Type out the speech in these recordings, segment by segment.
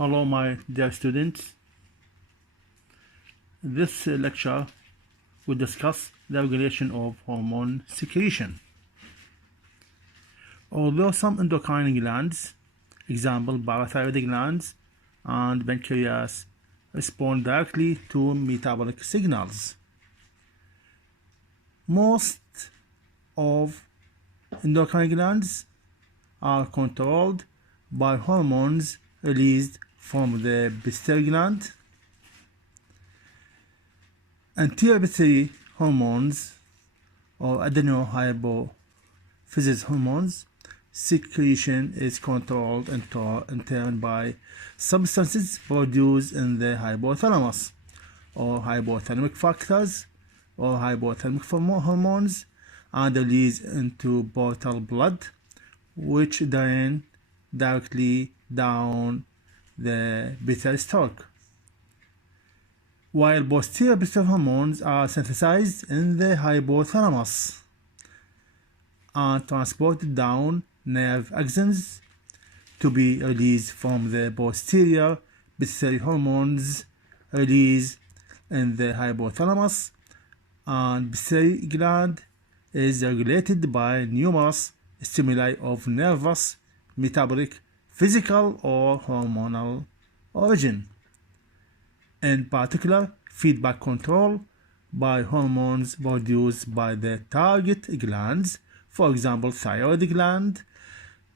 Hello my dear students. This lecture will discuss the regulation of hormone secretion. Although some endocrine glands, example parathyroid glands and pancreas, respond directly to metabolic signals, most of endocrine glands are controlled by hormones released from the pituitary gland. Anterior pituitary hormones or adenohypophysis hormones secretion is controlled in turn by substances produced in the hypothalamus or hypothalamic factors or hypothalamic hormones and released into portal blood, which drain directly down the pituitary stalk, while posterior pituitary hormones are synthesized in the hypothalamus and transported down nerve axons to be released from the posterior pituitary hormones released in the hypothalamus, and pituitary gland is regulated by numerous stimuli of nervous, metabolic, physical, or hormonal origin. In particular, feedback control by hormones produced by the target glands, for example, thyroid gland,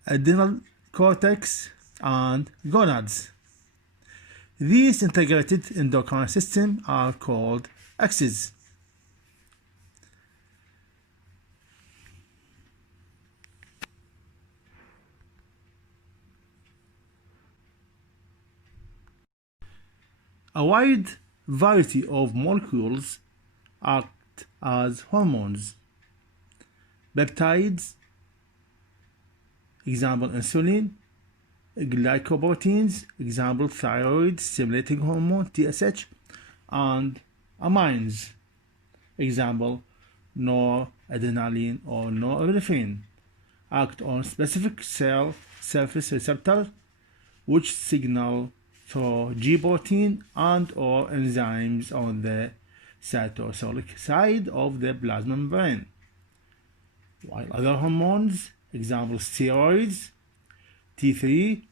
adrenal cortex, and gonads. These integrated endocrine systems are called axes. A wide variety of molecules act as hormones. Peptides, example insulin, glycoproteins, example thyroid stimulating hormone TSH, and amines, example noradrenaline or norepinephrine, act on specific cell surface receptors which signal through G protein and or enzymes on the cytosolic side of the plasma membrane, while other hormones, example steroids, T3,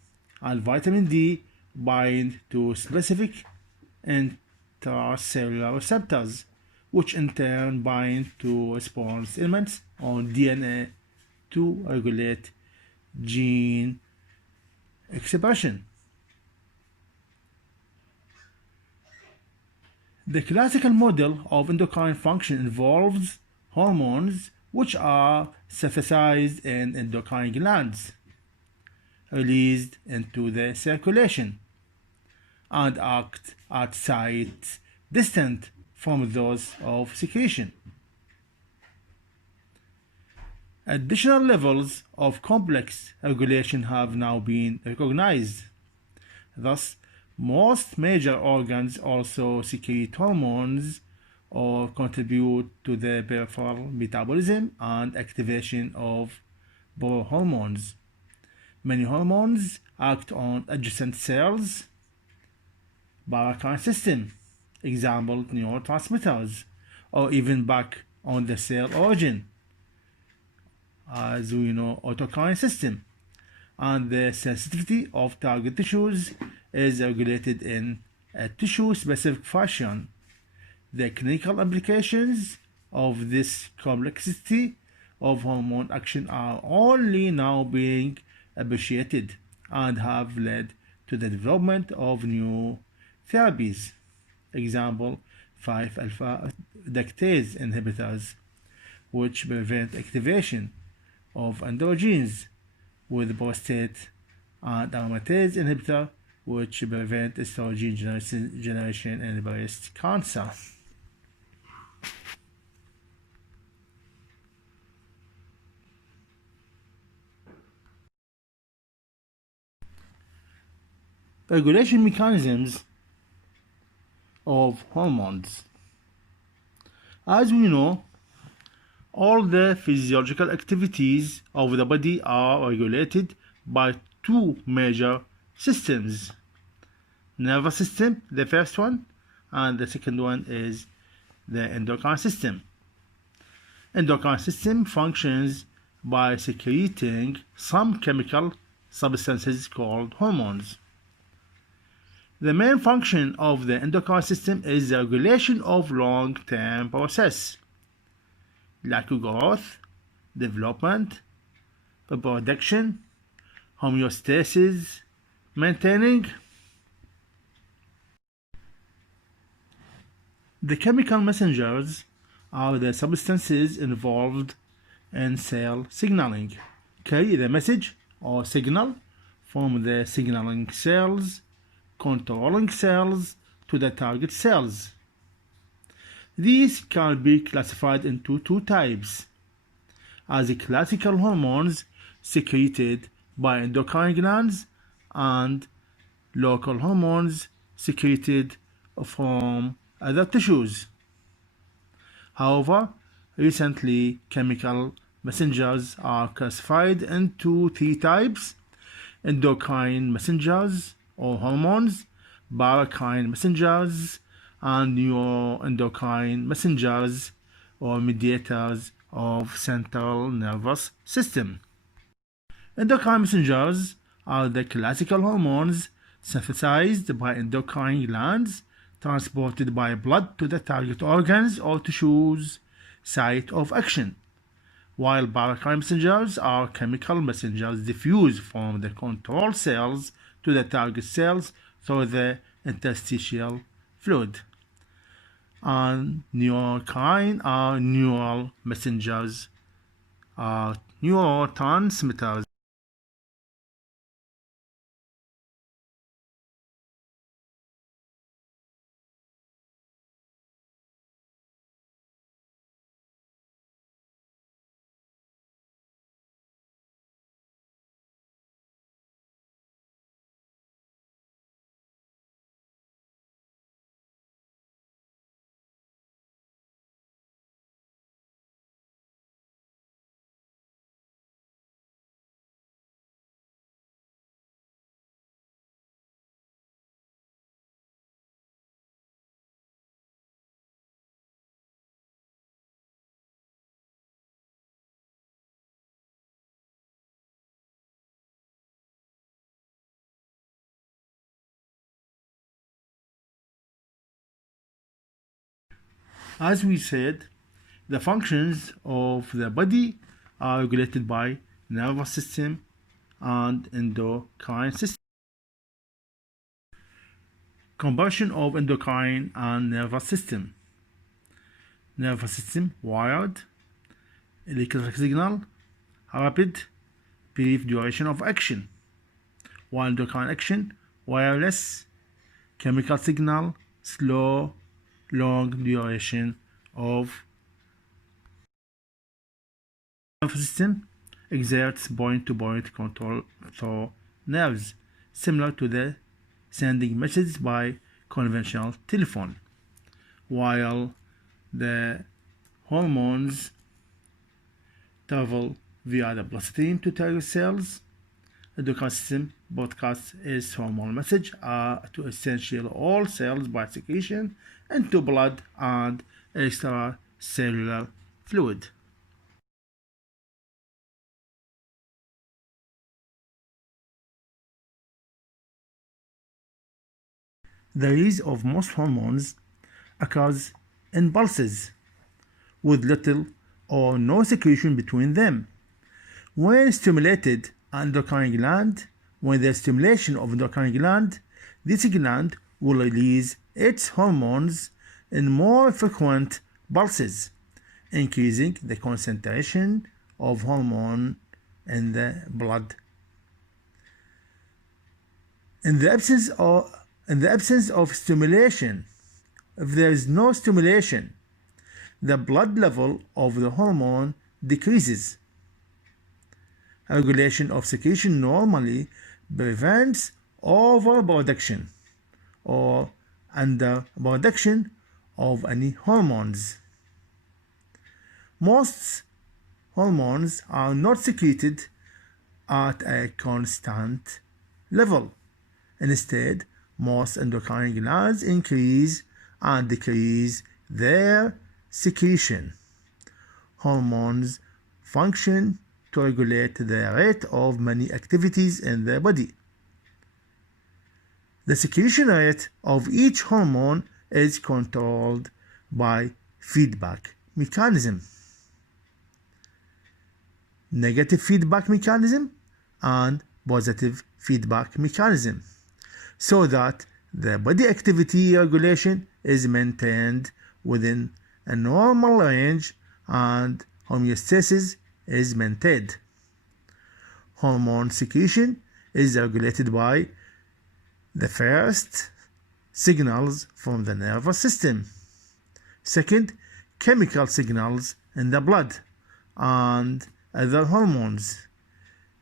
and vitamin D, bind to specific intracellular receptors, which in turn bind to response elements on DNA to regulate gene expression. The classical model of endocrine function involves hormones which are synthesized in endocrine glands, released into the circulation, and act at sites distant from those of secretion. Additional levels of complex regulation have now been recognized. Thus, most major organs also secrete hormones or contribute to the peripheral metabolism and activation of prohormones. Many hormones act on adjacent cells, paracrine system, example neurotransmitters, or even back on the cell origin, as we know, autocrine system, and the sensitivity of target tissues is regulated in a tissue-specific fashion. The clinical implications of this complexity of hormone action are only now being appreciated and have led to the development of new therapies. Example, 5-alpha reductase inhibitors, which prevent activation of androgens with prostate, and aromatase inhibitor, which prevent estrogen generation in breast cancer. Regulation mechanisms of hormones. As we know, all the physiological activities of the body are regulated by two major systems: nervous system, the first one, and the second one is the endocrine system. Endocrine system functions by secreting some chemical substances called hormones. The main function of the endocrine system is the regulation of long-term process like growth, development, reproduction, homeostasis, maintaining. The chemical messengers are the substances involved in cell signaling, carry the message or signal from the signaling cells, controlling cells to the target cells. These can be classified into two types, as classical hormones secreted by endocrine glands and local hormones secreted from other tissues. However, recently chemical messengers are classified into three types: endocrine messengers or hormones, paracrine messengers, and neuroendocrine messengers or mediators of central nervous system. Endocrine messengers are the classical hormones synthesized by endocrine glands, transported by blood to the target organs or tissues site of action, while paracrine messengers are chemical messengers diffused from the control cells to the target cells through the interstitial fluid. And neurocrine are neural messengers, are neurotransmitters. As we said, the functions of the body are regulated by nervous system and endocrine system. Comparison of endocrine and nervous system. Nervous system wired, electrical signal, rapid, brief duration of action, while endocrine action wireless, chemical signal, slow, long duration of. Nervous system exerts point-to-point control through nerves, similar to the sending messages by conventional telephone, while the hormones travel via the bloodstream to target cells. The endocrine system broadcasts its hormonal message to essentially all cells by secretion into blood and extracellular fluid. The release of most hormones occurs in pulses, with little or no secretion between them. When the stimulation of endocrine gland, this gland will release its hormones in more frequent pulses, increasing the concentration of hormone in the blood. In the absence of stimulation, if there is no stimulation, the blood level of the hormone decreases. Regulation of secretion normally prevents overproduction or underproduction of any hormones. Most hormones are not secreted at a constant level. Instead, Most endocrine glands increase and decrease their secretion. Hormones function to regulate the rate of many activities in the body. The secretion rate of each hormone is controlled by feedback mechanism, negative feedback mechanism, and positive feedback mechanism, so that the body activity regulation is maintained within a normal range and homeostasis is maintained. Hormone secretion is regulated by the first, signals from the nervous system. Second, chemical signals in the blood and other hormones.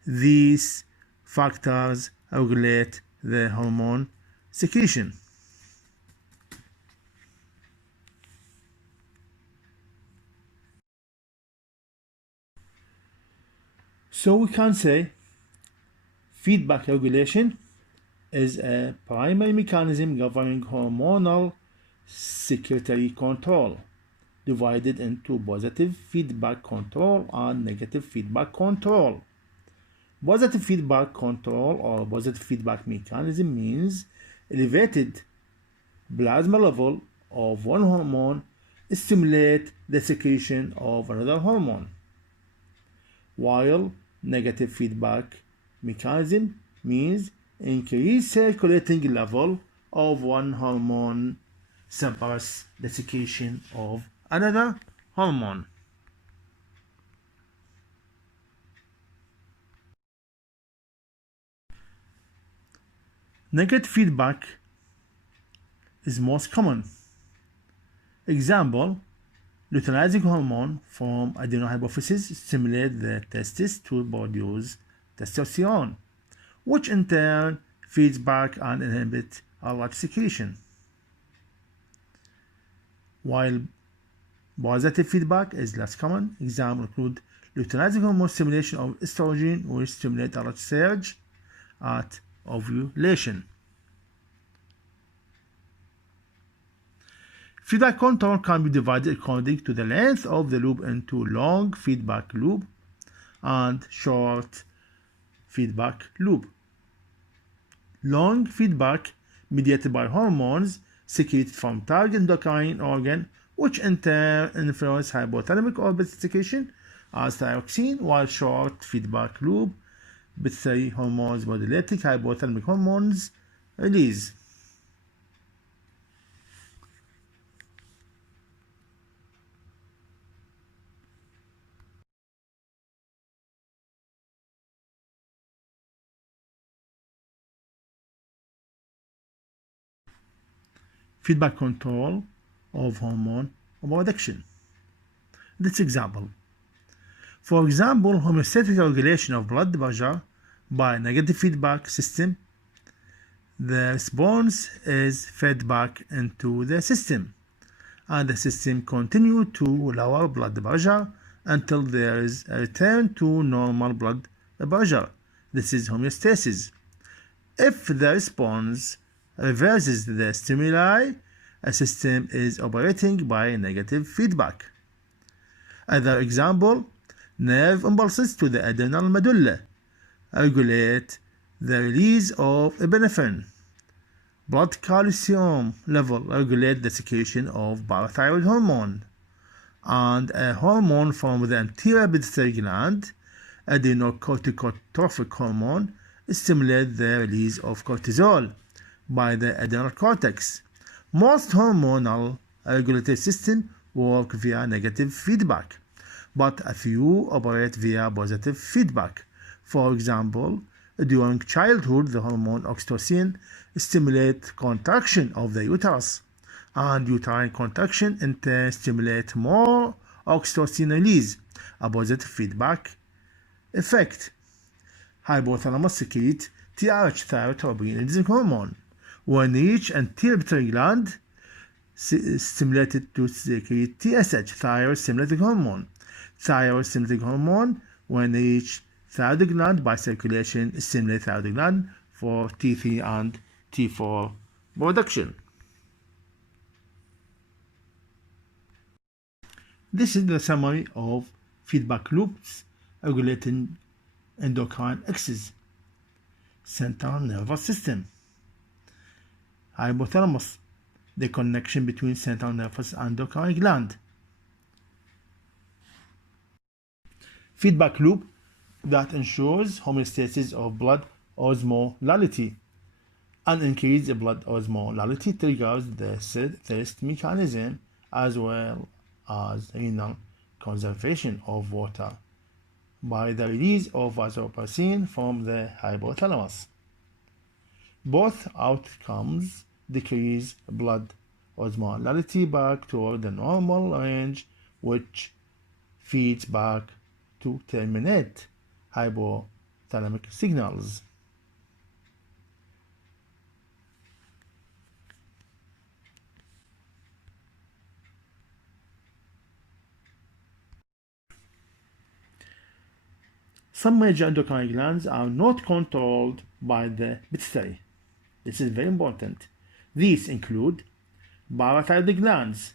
These factors regulate the hormone secretion. So we can say feedback regulation is a primary mechanism governing hormonal secretory control, divided into positive feedback control and negative feedback control. Positive feedback control or positive feedback mechanism means elevated plasma level of one hormone stimulate the secretion of another hormone, while negative feedback mechanism means increased circulating level of one hormone suppress the secretion of another hormone. Negative feedback is most common. Example, luteinizing hormone from adenohypophysis stimulates the testes to produce testosterone, which in turn feeds back and inhibits lacture secretion. While positive feedback is less common, examples include luteinizing hormone stimulation of estrogen, which stimulates lacture surge at ovulation. Feedback control can be divided according to the length of the loop into long feedback loop and short feedback loop. Long feedback mediated by hormones secreted from target endocrine organ, which in turn influence hypothalamic orbit secretion as thyroxine, while short feedback loop pituitary hormones modulating hypothalamic hormones release. Feedback control of hormone production. This example. For example, homeostatic regulation of blood pressure by negative feedback system. The response is fed back into the system, and the system continues to lower blood pressure until there is a return to normal blood pressure. This is homeostasis. If the response reverses the stimuli, a system is operating by negative feedback. Other example, nerve impulses to the adrenal medulla regulate the release of epinephrine. Blood calcium level regulate the secretion of parathyroid hormone, and a hormone from the anterior pituitary gland, adrenocorticotropic hormone, stimulate the release of cortisol by the adrenal cortex. Most hormonal regulatory systems work via negative feedback, but a few operate via positive feedback. For example, during childhood, the hormone oxytocin stimulates contraction of the uterus, and uterine contraction in turn stimulates more oxytocin release, a positive feedback effect. Hypothalamus secretes TRH, thyroid releasing hormone, when each anterior pituitary gland stimulated to secrete TSH, thyroid stimulating hormone. Thyroid stimulating hormone, when each thyroid gland by circulation stimulates thyroid gland for T3 and T4 production. This is the summary of feedback loops regulating endocrine axis. Central nervous system. Hypothalamus, the connection between central nervous and endocrine gland. Feedback loop that ensures homeostasis of blood osmolality. An increased blood osmolality triggers the thirst mechanism as well as renal conservation of water by the release of vasopressin from the hypothalamus. Both outcomes decrease blood osmolality back toward the normal range, which feeds back to terminate hypothalamic signals. Some major endocrine glands are not controlled by the pituitary. This is very important. These include parathyroid glands,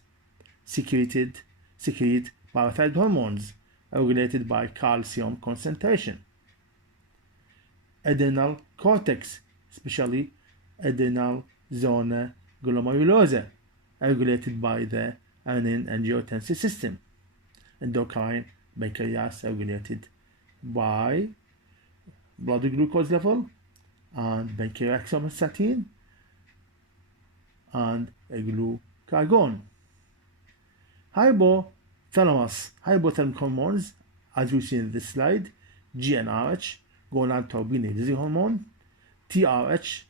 secrete parathyroid hormones regulated by calcium concentration. Adrenal cortex, especially adrenal zone glomerulosa, regulated by the renin-angiotensin system. Endocrine pancreas, regulated by blood glucose level and pancreatic somatostatin and glucagon. Hypothalamic hormones, as we see in this slide: GnRH, gonadotropin releasing hormone; TRH,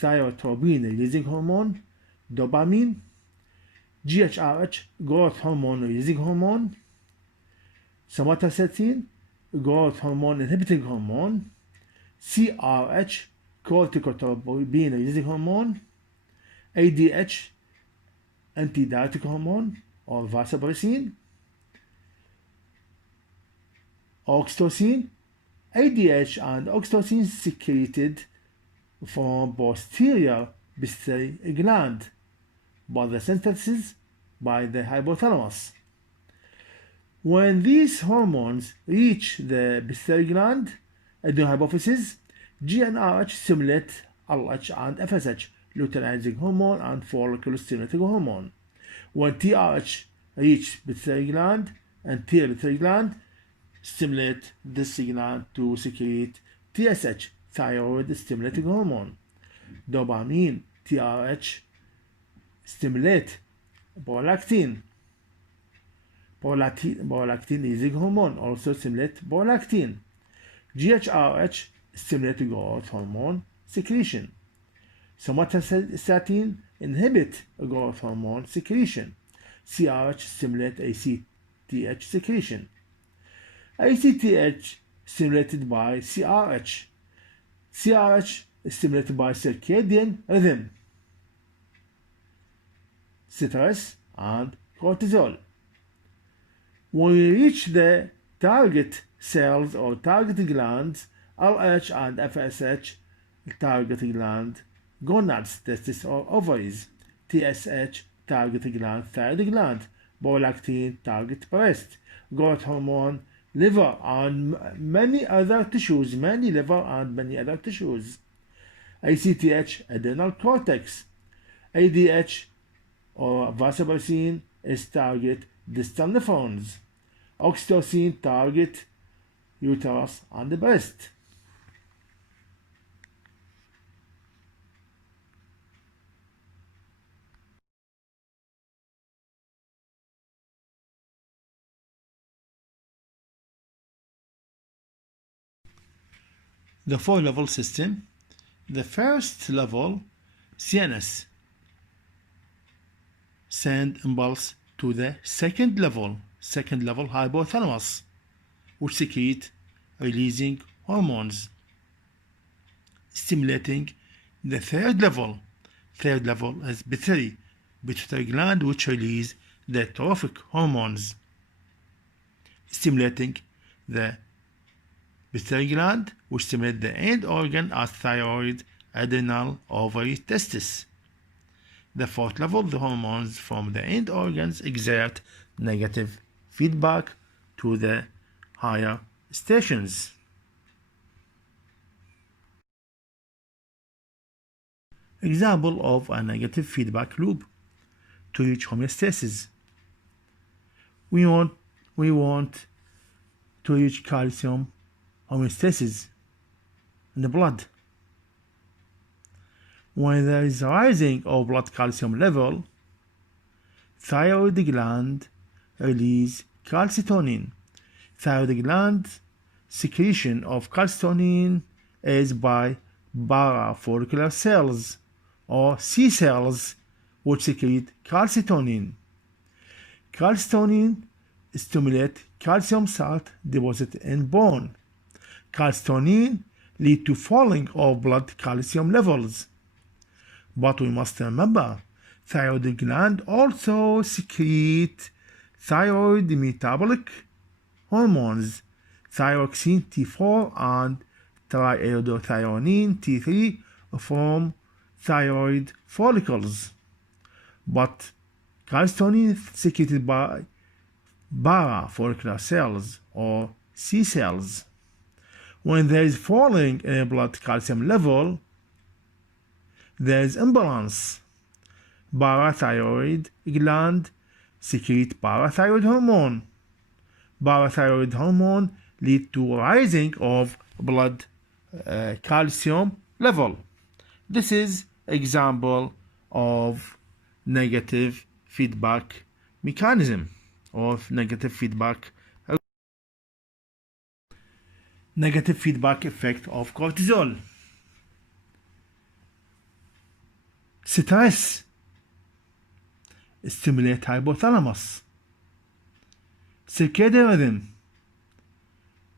thyrotropin releasing hormone; dopamine; GHRH, growth hormone releasing hormone; somatostatin, growth hormone inhibiting hormone; CRH, corticotropin releasing hormone; ADH, antidiuretic hormone or vasopressin; oxytocin. ADH and oxytocin secreted from posterior pituitary gland, but the synthesis by the hypothalamus. When these hormones reach the pituitary gland, adrenal hypophysis, GnRH stimulate LH and FSH, luteinizing hormone and follicle stimulating hormone. When TRH reach pituitary gland and pituitary gland, stimulate this gland to secrete TSH, thyroid stimulating hormone. Dopamine, TRH stimulate prolactin. Prolactin releasing hormone also stimulate prolactin. GHRH stimulate growth hormone secretion. Somatostatin inhibit growth hormone secretion. CRH stimulate ACTH secretion. ACTH stimulated by CRH. CRH stimulated by circadian rhythm, stress, and cortisol. When we reach the target cells or target glands, LH and FSH target gland, gonads, testes or ovaries; TSH target gland, thyroid gland; prolactin target breast; growth hormone, liver and many other tissues, ACTH, adrenal cortex. ADH or vasopressin is target distal nephrons. Oxytocin target uterus and the breast. The four-level system. The first level, CNS, send impulse to the second level hypothalamus, which secrete releasing hormones, stimulating the third level is pituitary gland, which release the trophic hormones, stimulating the pituitary gland, which stimulate the end organ as thyroid, adrenal, ovary, testis. The fourth level, the hormones from the end organs exert negative feedback to the higher stations. Example of a negative feedback loop to reach homeostasis. We want to reach calcium homeostasis in the blood. When there is rising of blood calcium level, thyroid gland release calcitonin. Thyroid gland secretion of calcitonin is by parafollicular cells or C cells which secrete calcitonin. Calcitonin stimulate calcium salt deposit in bone. Calcitonin lead to falling of blood calcium levels. But we must remember, thyroid gland also secrete thyroid metabolic hormones, thyroxine T4 and triiodothyronine T3 from thyroid follicles. But calcitonin secreted by parafollicular cells or C cells. When there is falling in blood calcium level, there is imbalance. Parathyroid gland secrete parathyroid hormone. Parathyroid hormone lead to rising of blood calcium level. This is example of negative feedback mechanism or negative feedback effect of cortisol. Stress stimulate hypothalamus. Circadian rhythm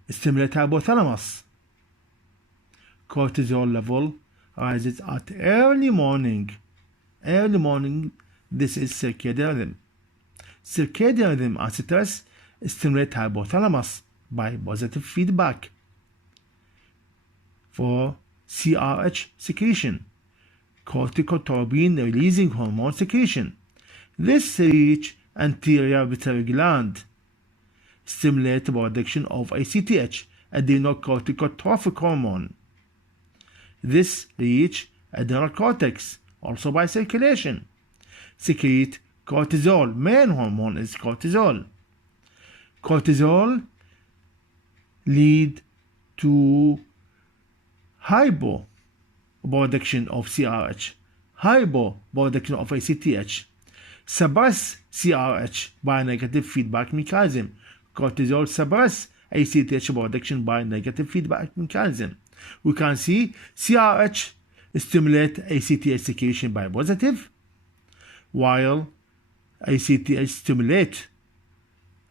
stimulate hypothalamus. Cortisol level rises at early morning. Early morning, this is circadian rhythm. Circadian rhythm and stress stimulate hypothalamus by positive feedback for CRH secretion, corticotropin releasing hormone secretion. This reach anterior pituitary gland, stimulate the production of ACTH, adrenocorticotropic hormone. This reach adrenal cortex, also by circulation, secrete cortisol. Main hormone is cortisol. Cortisol lead to hypoproduction of CRH, hypoproduction of ACTH, suppress CRH by negative feedback mechanism. Cortisol suppress ACTH production by negative feedback mechanism. We can see CRH stimulate ACTH secretion by positive, while ACTH stimulate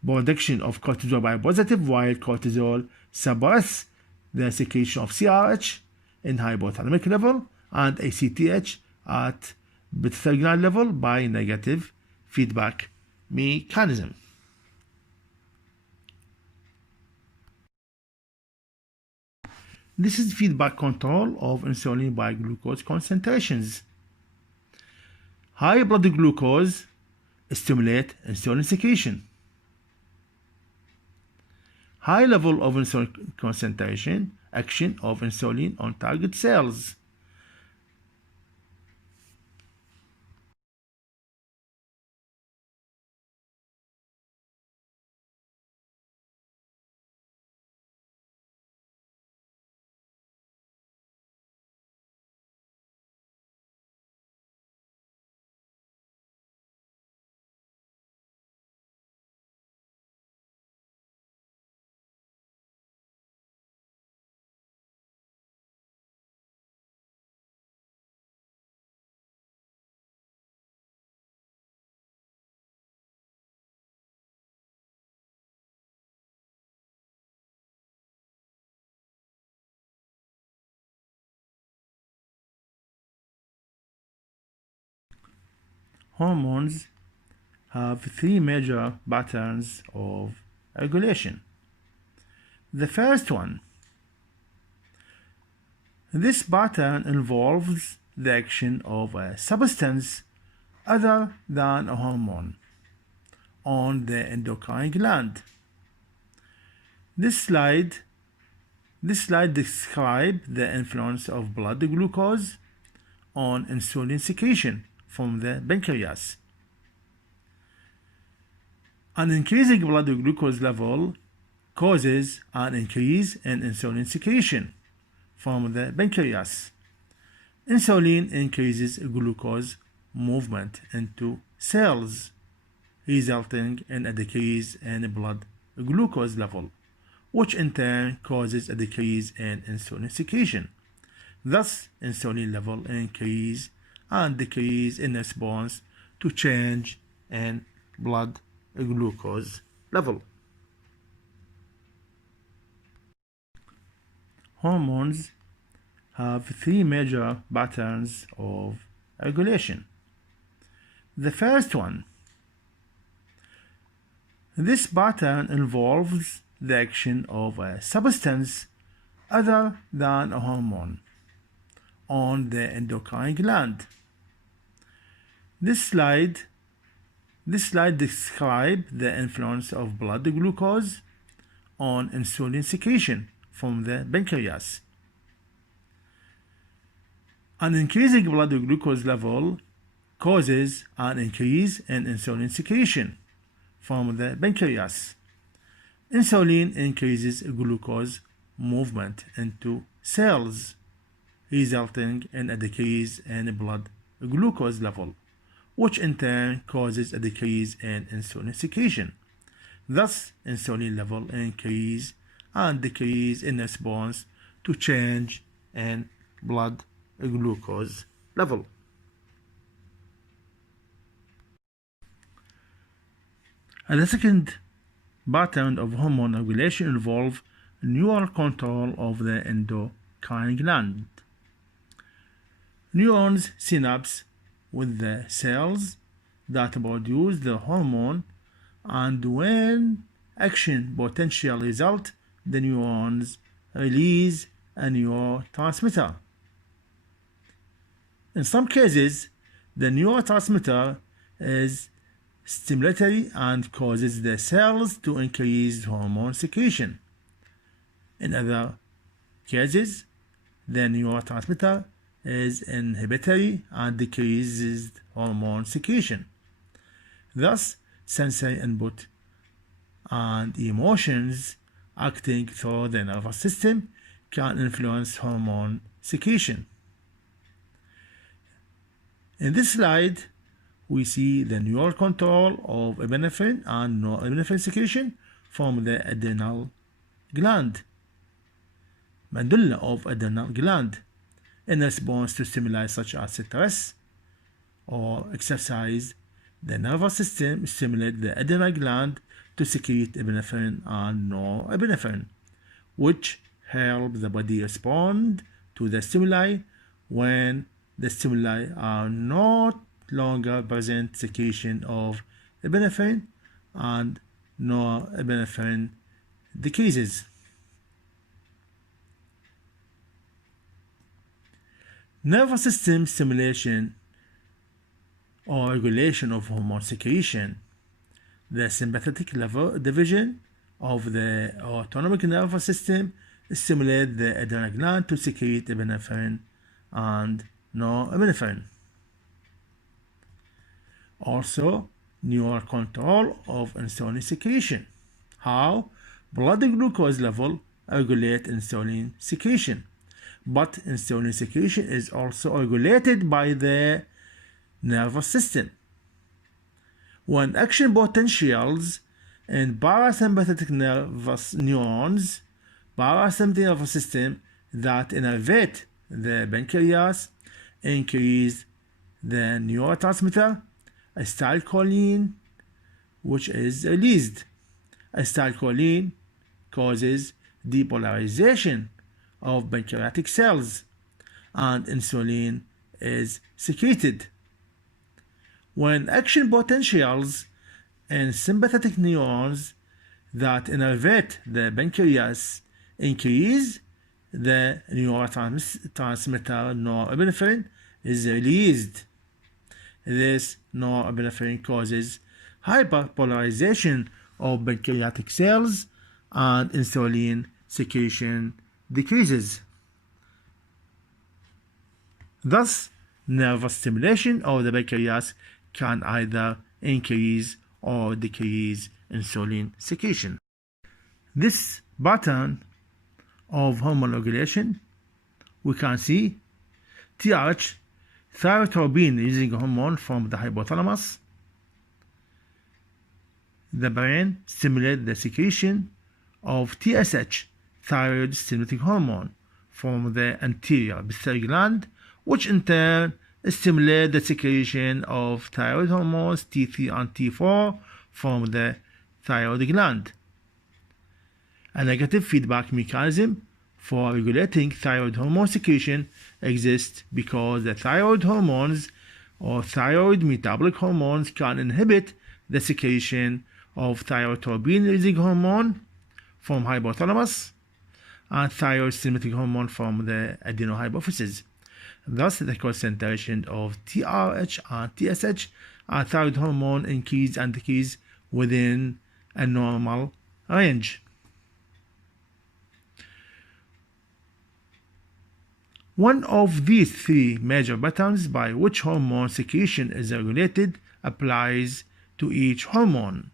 production of cortisol by positive, while cortisol suppress the secretion of CRH in hypothalamic level and ACTH at pituitary gland level by negative feedback mechanism. This is feedback control of insulin by glucose concentrations. High blood glucose stimulate insulin secretion. High level of insulin concentration, action of insulin on target cells. Hormones have three major patterns of regulation. The first one, this pattern involves the action of a substance other than a hormone on the endocrine gland. This slide describes the influence of blood glucose on insulin secretion from the pancreas. An increasing blood glucose level causes an increase in insulin secretion from the pancreas. Insulin increases glucose movement into cells, resulting in a decrease in blood glucose level, which in turn causes a decrease in insulin secretion. Thus, insulin level increase and decrease in response to change in blood glucose level. Hormones have three major patterns of regulation. The first one. This pattern involves the action of a substance other than a hormone on the endocrine gland. This slide describes the influence of blood glucose on insulin secretion from the pancreas. An increasing blood glucose level causes an increase in insulin secretion from the pancreas. Insulin increases glucose movement into cells, resulting in a decrease in blood glucose level, which in turn causes a decrease in insulin secretion. Thus, insulin level increase and decrease in response to change in blood glucose level. And the second pattern of hormone regulation involves neural control of the endocrine gland. Neurons synapse with the cells that produce the hormone, and when action potential result, the neurons release a neurotransmitter. In some cases, the neurotransmitter is stimulatory and causes the cells to increase hormone secretion. In other cases, the neurotransmitter is inhibitory and decreases hormone secretion. Thus, sensory input and emotions acting through the nervous system can influence hormone secretion. In this slide, we see the neural control of epinephrine and norepinephrine secretion from the adrenal gland, medulla of adrenal gland, in response to stimuli such as stress or exercise. The nervous system stimulates the adrenal gland to secrete epinephrine and norepinephrine, which help the body respond to the stimuli. When the stimuli are not longer present, secretion of epinephrine and norepinephrine decreases. Nervous system stimulation or regulation of hormone secretion. The sympathetic division of the autonomic nervous system stimulates the adrenal gland to secrete epinephrine and norepinephrine. Also, neural control of insulin secretion. How? Blood glucose level regulate insulin secretion, but insulin secretion is also regulated by the nervous system. When action potentials in parasympathetic nervous neurons, parasympathetic nervous system that innervate the pancreas, increase the neurotransmitter acetylcholine, which is released. Acetylcholine causes depolarization of pancreatic cells, and insulin is secreted. When action potentials in sympathetic neurons that innervate the pancreas increase, the neurotransmitter norepinephrine is released. This norepinephrine causes hyperpolarization of pancreatic cells and insulin secretion decreases. Thus, nervous stimulation of the pancreas can either increase or decrease insulin secretion. This pattern of hormone regulation, we can see TRH, thyrotropion releasing hormone from the hypothalamus. The brain stimulates the secretion of TSH, thyroid stimulating hormone, from the anterior pituitary gland, which in turn stimulates the secretion of thyroid hormones T3 and T4 from the thyroid gland. A negative feedback mechanism for regulating thyroid hormone secretion exists because the thyroid hormones or thyroid metabolic hormones can inhibit the secretion of thyrotropion releasing hormone from hypothalamus and thyroid stimulating hormone from the adenohypophysis. Thus, the concentration of TRH and TSH and thyroid hormone increase and decrease within a normal range. One of these three major patterns by which hormone secretion is regulated applies to each hormone,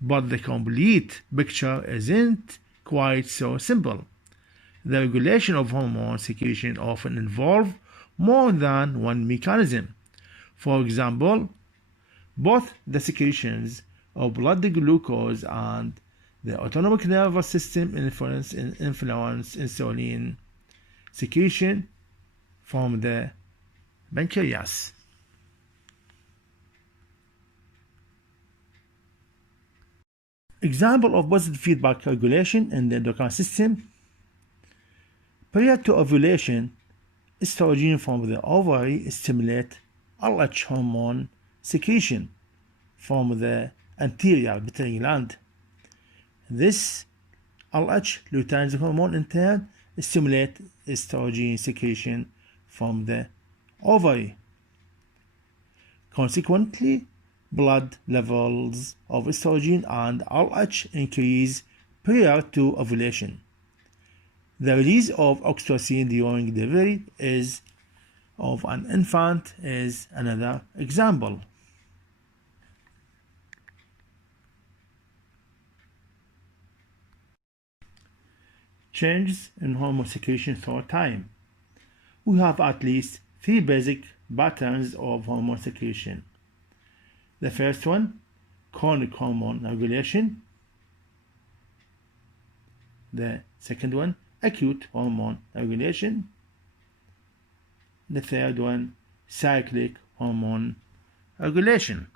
but the complete picture isn't quite so simple. The regulation of hormone secretion often involves more than one mechanism. For example, both the secretions of blood glucose and the autonomic nervous system influence insulin secretion from the pancreas. Example of positive feedback regulation in the endocrine system. Prior to ovulation, estrogen from the ovary stimulates LH hormone secretion from the anterior pituitary gland. This LH luteinizing hormone in turn stimulates estrogen secretion from the ovary. Consequently, blood levels of estrogen and LH increase prior to ovulation. The release of oxytocin during delivery of an infant is another example. Changes in hormone secretion through time. We have at least three basic patterns of hormone secretion. The first one, chronic hormone regulation. The second one, acute hormone regulation. The third one, cyclic hormone regulation.